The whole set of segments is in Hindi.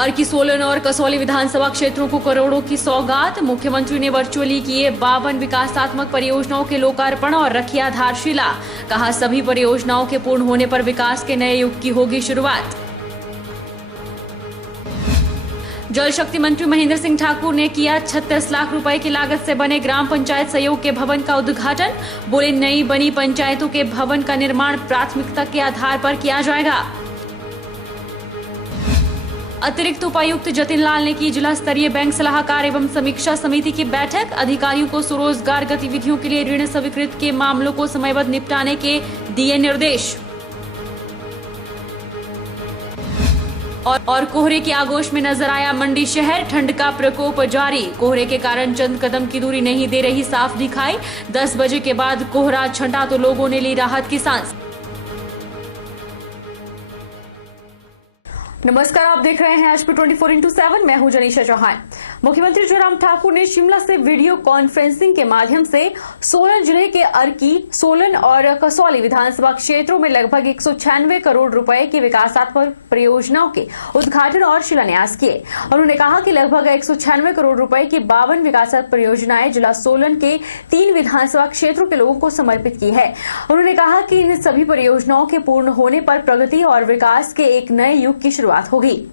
अर्की, सोलन और कसौली विधानसभा क्षेत्रों को करोड़ों की सौगात। मुख्यमंत्री ने वर्चुअली किए 52 विकासात्मक परियोजनाओं के लोकार्पण और रखी आधारशिला। कहा, सभी परियोजनाओं के पूर्ण होने पर विकास के नए युग की होगी शुरुआत। जल शक्ति मंत्री महेंद्र सिंह ठाकुर ने किया 36 लाख रुपए की लागत से बने ग्राम पंचायत सहयोग के भवन का उद्घाटन। बोले, नई बनी पंचायतों के भवन का निर्माण प्राथमिकता के आधार पर किया जाएगा। अतिरिक्त उपायुक्त जतिन लाल ने की जिला स्तरीय बैंक सलाहकार एवं समीक्षा समिति की बैठक। अधिकारियों को स्वरोजगार गतिविधियों के लिए ऋण स्वीकृत के मामलों को समयबद्ध निपटाने के दिए निर्देश। और कोहरे की आगोश में नजर आया मंडी शहर। ठंड का प्रकोप जारी। कोहरे के कारण चंद कदम की दूरी नहीं दे रही साफ दिखाई। 10 बजे के बाद कोहरा छंटा तो लोगों ने ली राहत की सांस। नमस्कार, आप देख रहे हैं HP 24x7। मैं हूं जनीशा चौहान। मुख्यमंत्री जयराम ठाकुर ने शिमला से वीडियो कॉन्फ्रेंसिंग के माध्यम से सोलन जिले के अर्की, सोलन और कसौली विधानसभा क्षेत्रों में लगभग 196 करोड़ रुपए की विकासात्मक परियोजनाओं के उद्घाटन और शिलान्यास किए। उन्होंने कहा कि लगभग 196 करोड़ रुपए की 52 विकासात्मक परियोजनाएं जिला सोलन के 3 विधानसभा क्षेत्रों के लोगों को समर्पित की है। उन्होंने कहा कि इन सभी परियोजनाओं के पूर्ण होने पर प्रगति और विकास के एक नए युग की शुरुआत होगी।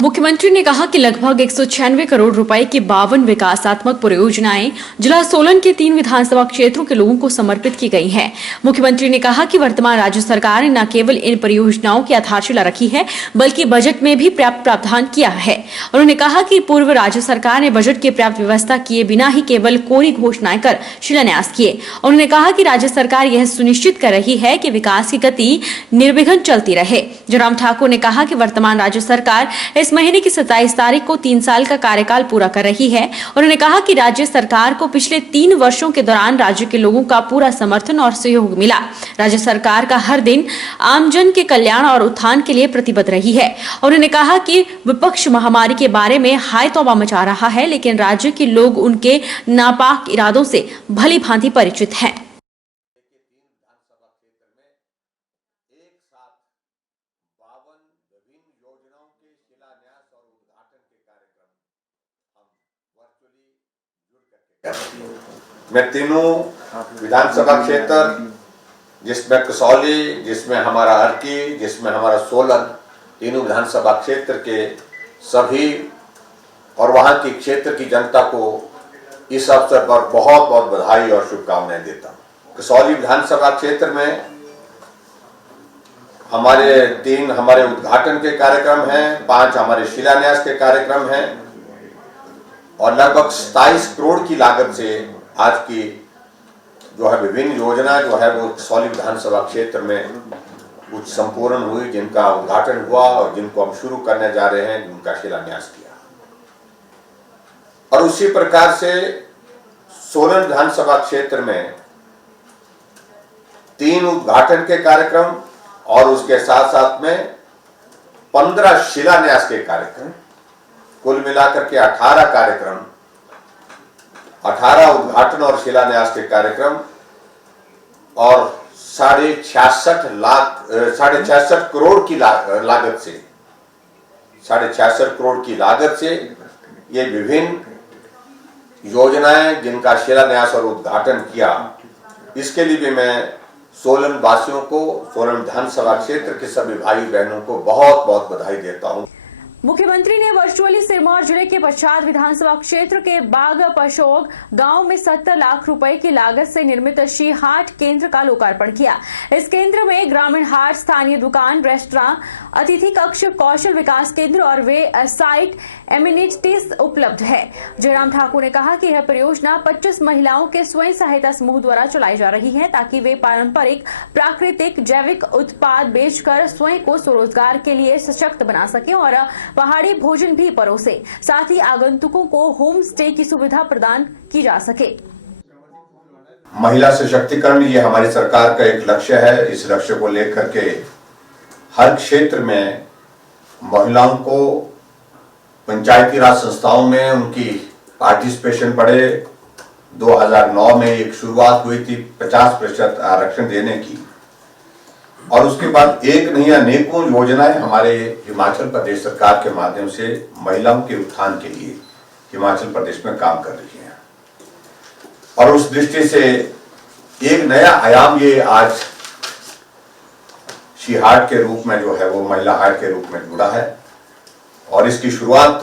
मुख्यमंत्री ने कहा कि लगभग 196 करोड़ रुपए की 52 विकासात्मक परियोजनाएं जिला सोलन के 3 विधानसभा क्षेत्रों के लोगों को समर्पित की गई हैं। मुख्यमंत्री ने कहा कि वर्तमान राज्य सरकार ने न केवल इन परियोजनाओं की आधारशिला रखी है, बल्कि बजट में भी पर्याप्त प्रावधान किया है। उन्होंने कहा कि पूर्व राज्य सरकार ने बजट की पर्याप्त व्यवस्था किए बिना ही केवल कोरी घोषणाएं कर शिलान्यास किए। उन्होंने कहा कि राज्य सरकार यह सुनिश्चित कर रही है कि विकास की गति निर्विघ्न चलती रहे। जयराम ठाकुर ने कहा कि वर्तमान राज्य सरकार इस महीने की 27 तारीख को 3 साल का कार्यकाल पूरा कर रही है। उन्होंने कहा कि राज्य सरकार को पिछले 3 वर्षों के दौरान राज्य के लोगों का पूरा समर्थन और सहयोग मिला। राज्य सरकार का हर दिन आमजन के कल्याण और उत्थान के लिए प्रतिबद्ध रही है। उन्होंने कहा कि विपक्ष महामारी के बारे में हाय तौबा मचा रहा है, लेकिन राज्य के लोग उनके नापाक इरादों से भली भांति परिचित हैं। मैं तीनों विधानसभा क्षेत्र, जिसमें कसौली, जिसमें हमारा अर्की, जिसमें हमारा सोलन, तीनों विधानसभा क्षेत्र के सभी और वहां की क्षेत्र की जनता को इस अवसर पर बहुत बहुत बधाई और शुभकामनाएं देता हूं। कसौली विधानसभा क्षेत्र में हमारे 3 उद्घाटन के कार्यक्रम हैं, 5 हमारे शिलान्यास के कार्यक्रम हैं और लगभग 27 करोड़ की लागत से आज की जो है विभिन्न योजना जो है वो कसौली विधानसभा क्षेत्र में कुछ संपूर्ण हुई, जिनका उद्घाटन हुआ और जिनको हम शुरू करने जा रहे हैं, जिनका शिलान्यास किया। और उसी प्रकार से सोलन विधानसभा क्षेत्र में 3 उद्घाटन के कार्यक्रम और उसके साथ साथ में 15 शिलान्यास के कार्यक्रम, कुल मिलाकर के 18 कार्यक्रम, 18 उद्घाटन और शिलान्यास के कार्यक्रम और 66.5 करोड़ की लागत से 66 करोड़ की लागत से ये विभिन्न योजनाएं जिनका शिलान्यास और उद्घाटन किया, इसके लिए भी मैं सोलन वासियों को, सोलन विधानसभा क्षेत्र के सभी भाई बहनों को बहुत बहुत बधाई देता हूं। मुख्यमंत्री ने वर्चुअली सिरमौर जिले के पश्चात विधानसभा क्षेत्र के बाग पशोग गांव में 70 लाख रुपए की लागत से निर्मित श्री हाट केंद्र का लोकार्पण किया। इस केंद्र में ग्रामीण हाट, स्थानीय दुकान, रेस्टोरेंट, अतिथि कक्ष, कौशल विकास केंद्र और वे साइट एमिनिटीज उपलब्ध है। जयराम ठाकुर ने कहा कि यह परियोजना 25 महिलाओं के स्वयं सहायता समूह द्वारा चलाई जा रही है, ताकि वे पारंपरिक प्राकृतिक जैविक उत्पाद बेचकर स्वयं को स्वरोजगार के लिए सशक्त बना सके और पहाड़ी भोजन भी परोसे, साथ ही आगंतुकों को होम स्टे की सुविधा प्रदान की जा सके। महिला सशक्तिकरण ये हमारी सरकार का एक लक्ष्य है। इस लक्ष्य को लेकर के हर क्षेत्र में महिलाओं को पंचायती राज संस्थाओं में उनकी पार्टिसिपेशन बढ़े। 2009 में एक शुरुआत हुई थी 50% आरक्षण देने की, और उसके बाद एक नहीं अनेकों योजनाएं हमारे हिमाचल प्रदेश सरकार के माध्यम से महिलाओं के उत्थान के लिए हिमाचल प्रदेश में काम कर रही है। और उस दृष्टि से एक नया आयाम ये आज शी हार्ट के रूप में जो है वो महिला हार्ट के रूप में जुड़ा है। और इसकी शुरुआत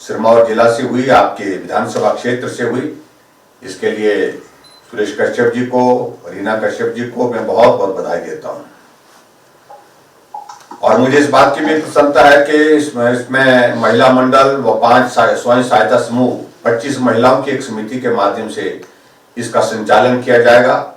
सिरमौर जिला से हुई, आपके विधानसभा क्षेत्र से हुई। इसके लिए सुरेश कश्यप जी को, रीना कश्यप जी को मैं बहुत बहुत बधाई देता हूं। और मुझे इस बात की भी प्रसन्नता है कि इसमें महिला मंडल व 5 स्वयं सहायता समूह 25 महिलाओं की एक समिति के माध्यम से इसका संचालन किया जाएगा।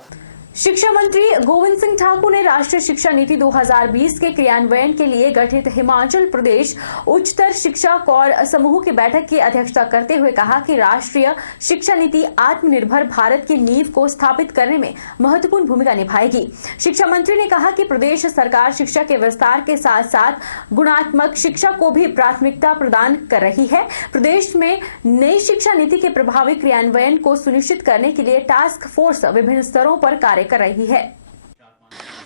शिक्षा मंत्री गोविंद सिंह ठाकुर ने राष्ट्रीय शिक्षा नीति 2020 के क्रियान्वयन के लिए गठित हिमाचल प्रदेश उच्चतर शिक्षा कोर समूह की बैठक की अध्यक्षता करते हुए कहा कि राष्ट्रीय शिक्षा नीति आत्मनिर्भर भारत की नींव को स्थापित करने में महत्वपूर्ण भूमिका निभाएगी। शिक्षा मंत्री ने कहा कि प्रदेश सरकार शिक्षा के विस्तार के साथ साथ गुणात्मक शिक्षा को भी प्राथमिकता प्रदान कर रही है। प्रदेश में नई शिक्षा नीति के प्रभावी क्रियान्वयन को सुनिश्चित करने के लिए टास्क फोर्स विभिन्न स्तरों पर कार्य कर रही है।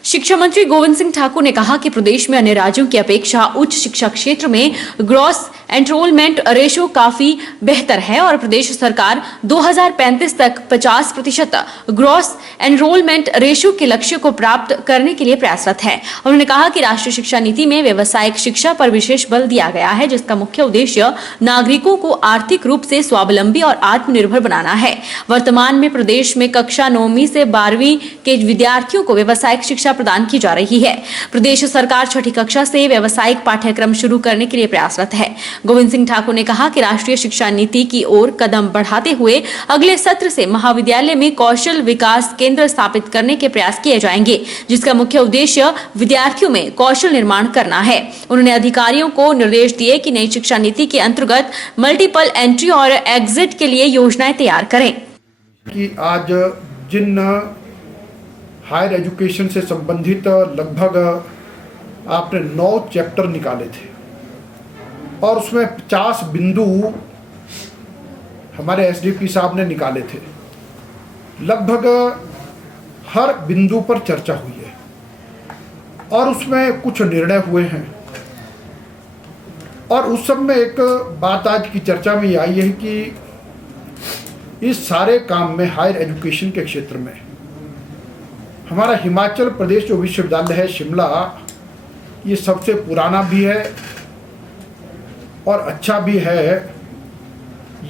शिक्षा मंत्री गोविंद सिंह ठाकुर ने कहा कि प्रदेश में अन्य राज्यों की अपेक्षा उच्च शिक्षा क्षेत्र में ग्रॉस एनरोलमेंट रेशो काफी बेहतर है और प्रदेश सरकार 2035 तक 50% ग्रॉस एनरोलमेंट रेशो के लक्ष्य को प्राप्त करने के लिए प्रयासरत है। उन्होंने कहा कि राष्ट्रीय शिक्षा नीति में व्यावसायिक शिक्षा पर विशेष बल दिया गया है, जिसका मुख्य उद्देश्य नागरिकों को आर्थिक रूप से स्वावलंबी और आत्मनिर्भर बनाना है। वर्तमान में प्रदेश में कक्षा 9वीं से 12वीं के विद्यार्थियों को व्यावसायिक शिक्षा प्रदान की जा रही है। प्रदेश सरकार 6ठी कक्षा से व्यावसायिक पाठ्यक्रम शुरू करने के लिए प्रयासरत है। गोविंद सिंह ठाकुर ने कहा कि राष्ट्रीय शिक्षा नीति की ओर कदम बढ़ाते हुए अगले सत्र से महाविद्यालय में कौशल विकास केंद्र स्थापित करने के प्रयास किए जाएंगे, जिसका मुख्य उद्देश्य विद्यार्थियों में कौशल निर्माण करना है। उन्होंने अधिकारियों को निर्देश दिए कि नई शिक्षा नीति के अंतर्गत मल्टीपल एंट्री और एग्जिट के लिए योजनाएं तैयार करें। कि आज जिन हायर एजुकेशन से संबंधित लगभग आपने 9 चैप्टर निकाले थे और उसमें 50 बिंदु हमारे एसडीपी साहब ने निकाले थे। लगभग हर बिंदु पर चर्चा हुई है और उसमें कुछ निर्णय हुए हैं। और उस सब में एक बात आज की चर्चा में आई है कि इस सारे काम में हायर एजुकेशन के क्षेत्र में हमारा हिमाचल प्रदेश जो विश्वविद्यालय है शिमला, ये सबसे पुराना भी है और अच्छा भी है।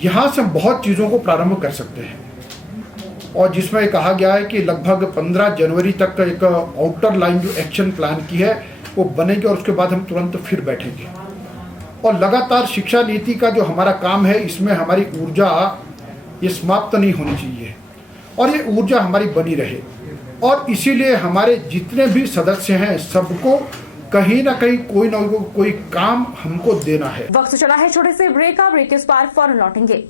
यहाँ से हम बहुत चीज़ों को प्रारंभ कर सकते हैं और जिसमें कहा गया है कि लगभग 15 जनवरी तक एक आउटर लाइन जो एक्शन प्लान की है वो बनेगी और उसके बाद हम तुरंत फिर बैठेंगे। और लगातार शिक्षा नीति का जो हमारा काम है, इसमें हमारी ऊर्जा ये समाप्त नहीं होनी चाहिए और ये ऊर्जा हमारी बनी रहे। और इसीलिए हमारे जितने भी सदस्य हैं सबको कहीं ना कहीं कोई ना कोई काम हमको देना है। वक्त चला है छोटे से ब्रेक का। ब्रेक के बाद फौरन लौटेंगे।